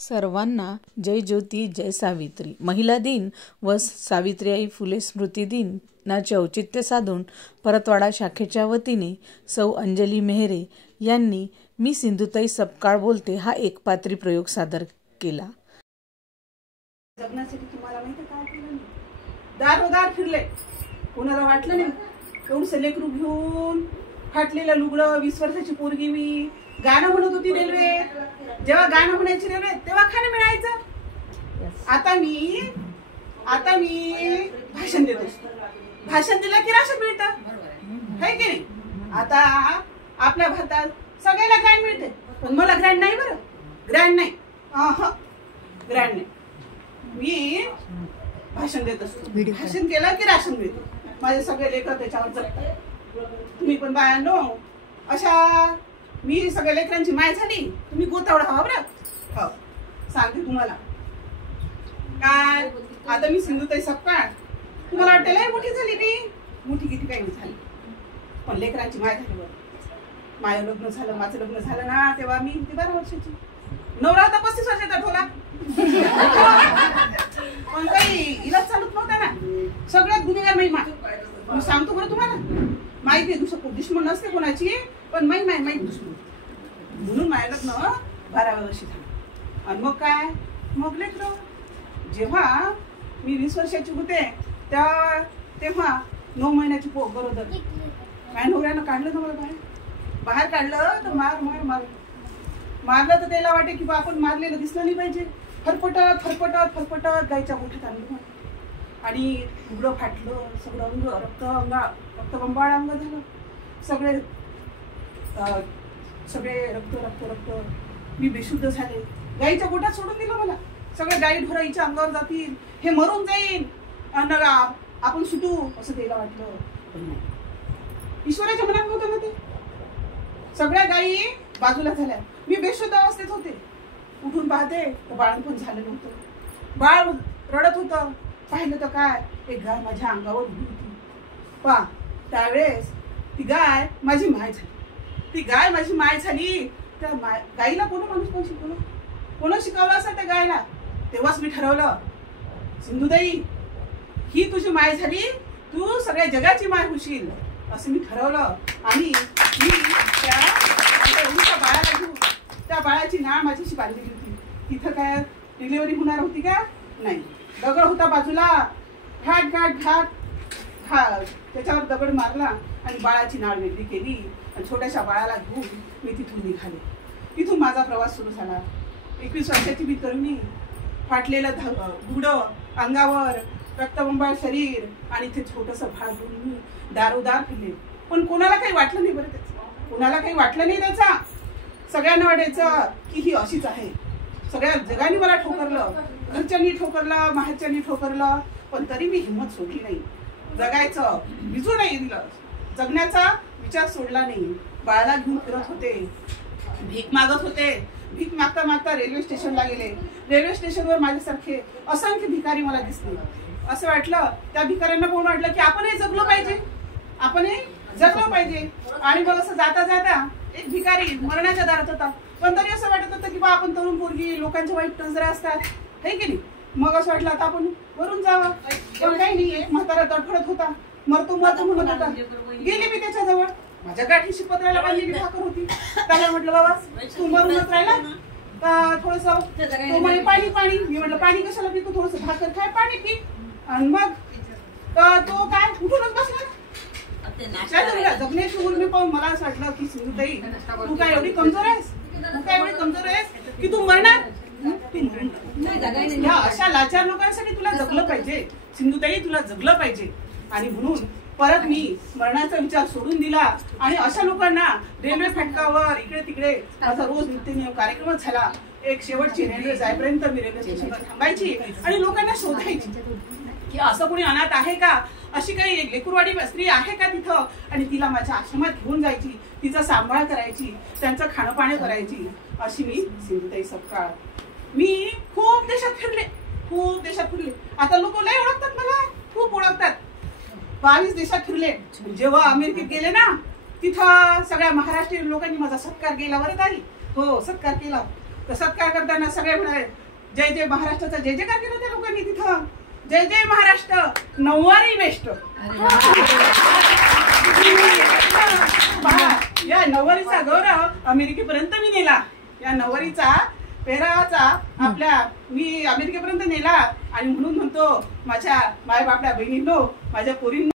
सर्वांना जय ज्योती जय सावित्री. महिला दिन व सावित्रीबाई फुले स्मृती दिनाचे औचित्य साधून परतवाडा शाखेच्या वतीने सौ अंजली मेहरे यांनी मी सिंधुताई सपकाळ बोलते हा एकपात्री प्रयोग सादर केला. जगण्यासाठी तुम्हाला माहिती काय केलं? दारोदार फिरले, कोणाला वाटलं नाही एवढं लेकरू घेऊन फाटलेलं लुगडं 20 वर्षाची पोरगी मी गाणं म्हणत होती रेल्वे. जेव्हा गाणं म्हणायची रेल्वे तेव्हा खाणं मिळायचं. आता मी भाषण देत असतो. भाषण दिलं की राशन मिळतं, है की नाही? आता आपल्या भारतात सगळ्याला ग्रँड मिळते, पण मला ग्रँड नाही. बरं ग्रँड नाही, ग्रँड नाही. मी भाषण देत असतो. भाषण केलं की राशन मिळते. माझे सगळे लेकर त्याच्यावर जगतात. तुम्ही पण बायांनो अशा मी सगळ्या लेकरांची माय झाली. तुम्ही गोतावळा हवा बरं. हो सांगते तुम्हाला काय. आता मी सिंधुताई सपकाळ, तुम्हाला वाटतं लय मोठी झाली. मी मोठी किती काही नाही झाली, पण लेकरांची माय झाली. बरं माझं लग्न झालं, माझं लग्न झालं ना तेव्हा मी 12 वर्षाची. नवरा होता 35 वर्षाचा ठोला. पण काही इलाज चालत नव्हता ना. सगळ्यात गुन्हेगार मी सांगतो बरं तुम्हाला. माहिती दुश्मन नसते कोणाची, पण माहिती दुश्मन. म्हणून माझं लग्न 12व्या वर्षी झालं. आणि मग काय, मग लेकरं. जेव्हा मी 20 वर्षाची होते तेव्हा 9 महिन्याची गरोदर. माझ्या नवऱ्यानं काढलं ना मला बाहेर काढलं तर मारलं तर त्याला वाटे की आपण मारलेलं दिसलं नाही पाहिजे. फरफटत गायच्या गोठीत आणलं आणि उघडं फाटलं. सगळं अंग रक्तबंबाळ अंग झालं. सगळे रक्त. मी बेशुद्ध झाले. गाईच्या गोठ्यात सोडून दिलं मला. सगळे गाई ढोराईच्या अंगावर जातील, हे मरून जाईल आणि आपण सुटू असं त्याला वाटलं. पण नाही, ईश्वराच्या मनात नव्हतं ना ते. सगळ्या गायी बाजूला झाल्या. मी बेशुद्ध अवस्थेत होते. उठून पाहते तर बाळपण झालं नव्हतं. बाळ रडत होतं. पाहिलं तर काय, एक गाय माझ्या अंगावर उभी होती. त्यावेळेस ती गाय माझी माय झाली. त्या गाईला कोण शिकवलं? कोण शिकवलं असं त्या गायला? तेव्हाच मी ठरवलं, सिंधुताई ही तुझी माय झाली, तू सगळ्या जगाची माय होशील असं मी ठरवलं. आणि मी त्या बाळाला घेऊन त्या बाळाची नाळ माझ्याशी बांधलेली होती. तिथं काय डिलिव्हरी होणार होती का? नाही. दगड होता बाजूला, घाट त्याच्यावर दगड मारला आणि बाळाची नाळ वेगळी केली आणि छोट्याशा बाळाला घेऊन मी तिथून निघाले. तिथून माझा प्रवास सुरू झाला. 21 वर्षाची मी तरुणी, फाटलेलं लुगडं अंगावर, रक्तबंबाळ शरीर आणि ते छोटंसं भाग घेऊन मी दारोदार फिरले. पण कोणाला काही वाटलं नाही. बरं त्याचा सगळ्यांना वाटायचं की ही अशीच आहे. सगळ्या जगाने मला ठोकरलं, घरच्यांनी ठोकरलं, माहेरच्यांनी ठोकरलं, पण तरी मी हिंमत सोडली नाही. जगायचं विजू नाही दिलं. जगण्याचा विचार सोडला नाही. बाळाला घेऊन फिरत होते, भीक मागत होते. भीक मागता रेल्वे स्टेशनला गेले. रेल्वे स्टेशनवर माझ्यासारखे असंख्य भिकारी मला दिसले. असं वाटलं त्या भिकाऱ्यांना पाहून वाटलं की आपणही जगलो पाहिजे. आणि मग असं जाता एक भिकारी मरणाच्या दारात होता. पण तरी असं वाटत होतं की बा आपण तरुण पोरगी, लोकांच्या वाईट नजरा असतात, हे की नाही? मग असं वाटलं आता आपण वरून जावं. पण काही नाही. एक म्हातारा तडफडत होता, मरतो म्हणत होता. गेली मी त्याच्याजवळ. माझ्या गाठीशी पत्राला बांधलेली भाकर होती. त्याला म्हटलं बाबा तू मरूनच राहिला तर थोडस, तो म्हणे पाणी. मी म्हटलं पाणी कशाला पितो, थोडस भाकर खाय, पाणी पी. आणि मग तो काय उठूनच बसला. जगण्याची उर्मी पाहून मला असं वाटलं की सिंधुताई तू काय एवढी कमजोर आहेस की तू मरणार. अशा लाचार लोकांसाठी तुला जगलं पाहिजे सिंधुताई, तुला जगलं पाहिजे. आणि म्हणून परत मी मरणाचा विचार सोडून दिला. आणि अशा लोकांना रेल्वे फाटकावर इकडे तिकडे माझा रोज नित्यनियम कार्यक्रमच झाला. एक शेवटची रेल्वे जायपर्यंत मी रेल्वे स्टेशनवर थांबायची आणि लोकांना शोधायची की असं कोणी अनाथ आहे का, अशी काही एक लेकरवाडी स्त्री आहे का तिथं, आणि तिला माझ्या आश्रमात घेऊन जायची, तिचा सांभाळ करायची, त्यांचं खाणं पाणी करायची. अशी मी सिंधुताई सपकाळ. मी खूप देशात फिरले. आता लोक लय ओळखतात मला, खूप ओळखतात. 22 देशात फिरले. जेव्हा अमेरिकेत गेले ना तिथं सगळ्या महाराष्ट्रीयन लोकांनी माझा सत्कार केला. बरं ताई, हो सत्कार केला. सत्कार करताना सगळे म्हणाले जय जय महाराष्ट्राचा जय जयकार केला त्या लोकांनी तिथं. जय जय महाराष्ट्र, नऊवारी बेस्ट. या नऊवारीचा गौरव अमेरिकेपर्यंत मी नेला. या नऊवारीचा पेहरावाचा मी अमेरिकेपर्यंत नेला. आणि म्हणून म्हणतो माझ्या मायबापल्या बहिणींनो, माझ्या पोरींनो,